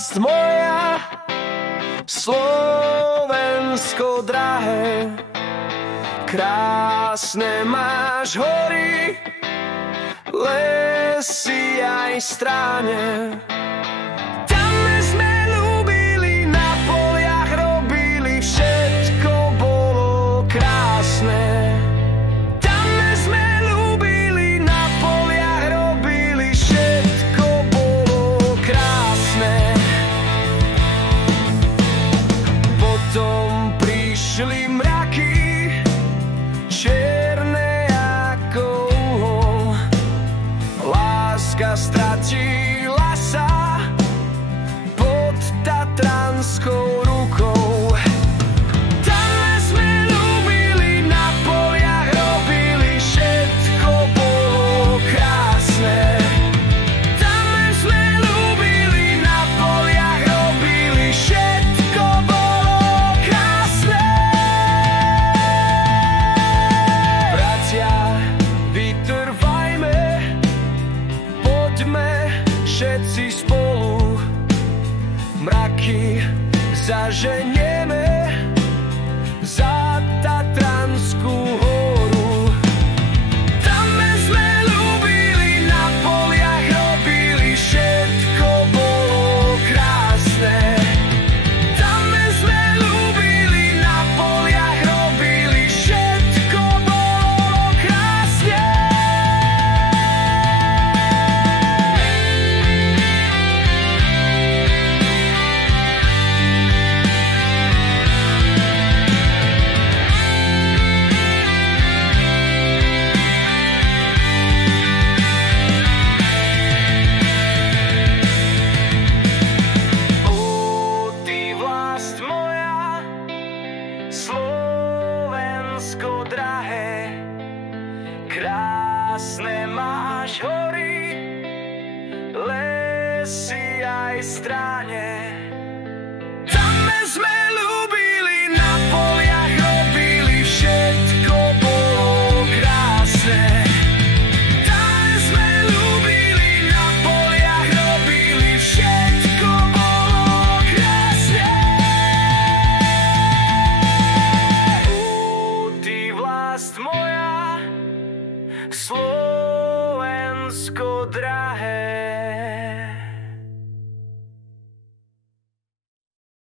vlast moja, Slovensko drahé. Krásne máš hory, lesy aj stráne. Tam sme ľúbili, na poliach robili, všetko bolo krásne. Tam sme ľúbili, na poliach robili, všetko bolo krásne. Potom prišli mraky, čierne ako uhol. Láska stratila sa pod tatranskou rukou. Tam sme ľúbili, na poliach robili, všetko bolo krásne. Tam sme ľúbili, na poliach robili, všetko bolo krásne. Bratia, vytrvajme, poďme všetci spolu, mraky zaženieme za Tatranskú horu. Tam sme ľúbili, na poliach robili, všetko bolo krásne. Tam sme ľúbili, na poliach robili, všetko bolo krásne. Ó, ty vlast moja, Slovensko drahé. Krásne máš hory, lesy aj stráne.